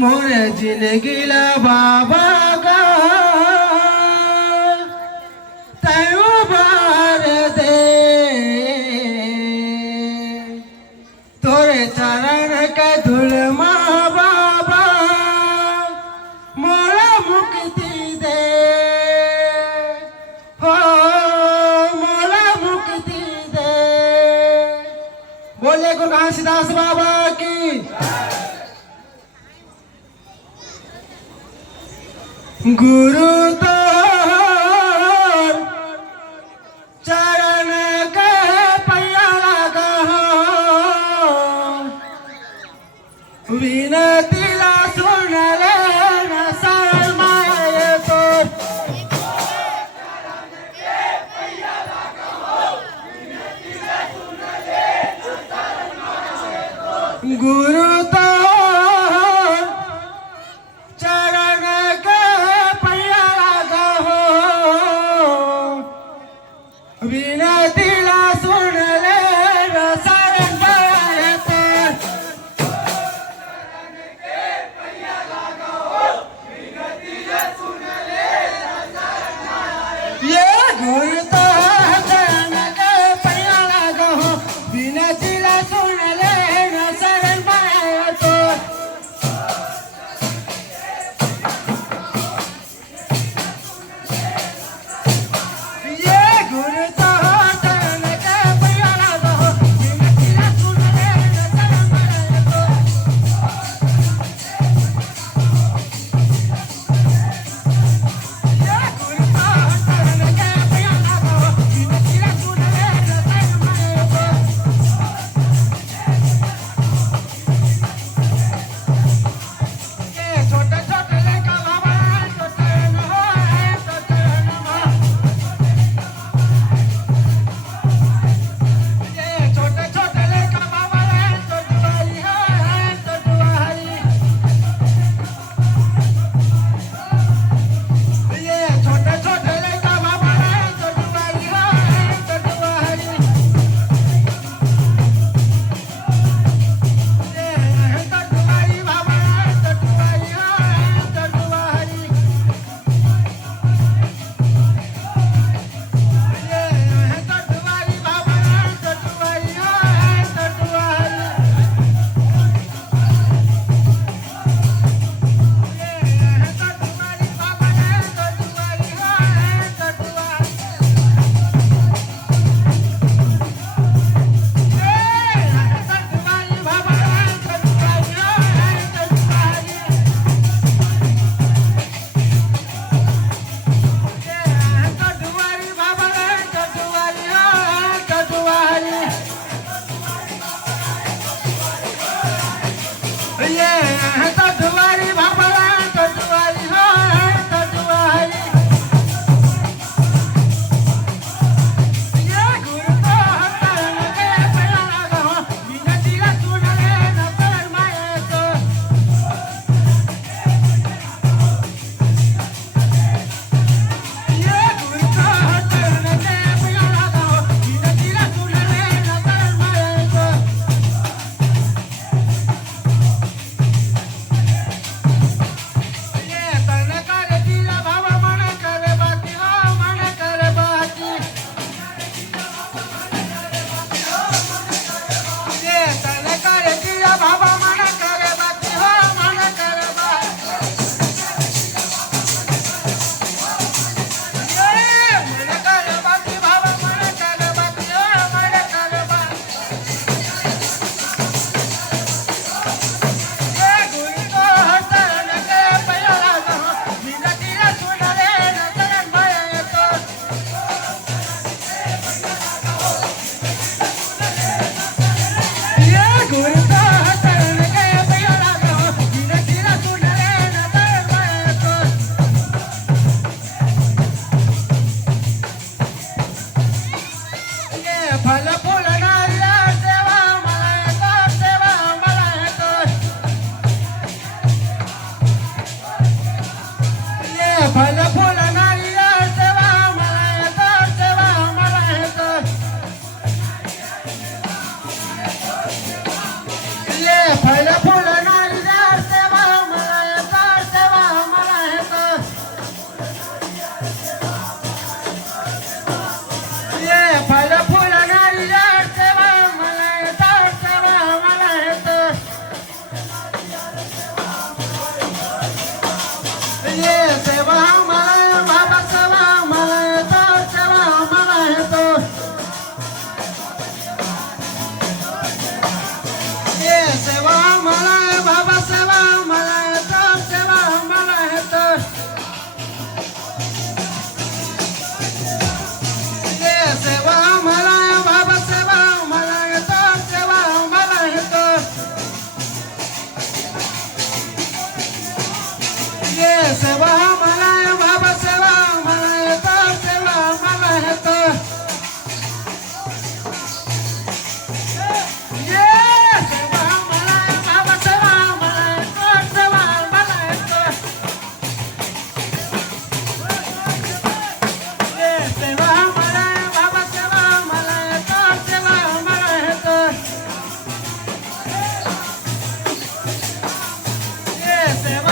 मोर जिंदगीला बाबा गा तयो बार दे तोरे चरण के धूल मा बाबा मोला मुक्ति दे हो मोला मुक्ति दे। बोले गुरु घासीदास बाबा की। गुरु तोर चरण के पैया लगा विनती ला सुन ले न शर्माए तो। गुरु तोर चरण के पैया लगा विनती ला सुन ले न शर्माए तो। ये गुरु तोर चरण के पैया लगा विनती ला सुन ले न शर्माए तो। ये गुरु तोर चरण के पैया लगा विनती ला सुन ले न शर्माए तो। ये गुरु तोर चरण के पैया लगा विनती ला सुन ले न शर्माए तो। ये छोटे छोटे लेका बाबा छोटे न हो छोटे न हो। ये छोटे छोटे लेका बाबा छोटुआई है छोटुआई। ये छोटे छोटे लेका बाबा छोटुआई है छोटुआई। ये छोटुआई बाबा छोटुआई है छोटुआई। ये छोटुआई बाबा छोटुआई है छोटुआई। ये छोटुआई बाबा छोटुआई है छोटुआई। छोटुआई बाबा छोटुआई है छोटुआई। छोटुआई बाबा छोटुआई है छोटुआई। ये छोटुआई बाबा छोटुआई है छोटुआई। ये गुरु तोर चरण के पैया लगा विनती ला सुन ले न शर्माए तो। ये गुरु तोर चरण के पैया लगा विनती ला सुन ले न शर्माए तो। सेवा मला बाबा सेवा मला येतो सेवा मला येतो सेवा मला बाबा सेवा मला येतो सेवा मला येतो सेवा मला बाबा सेवा मला येतो सेवा मला येतो सेवा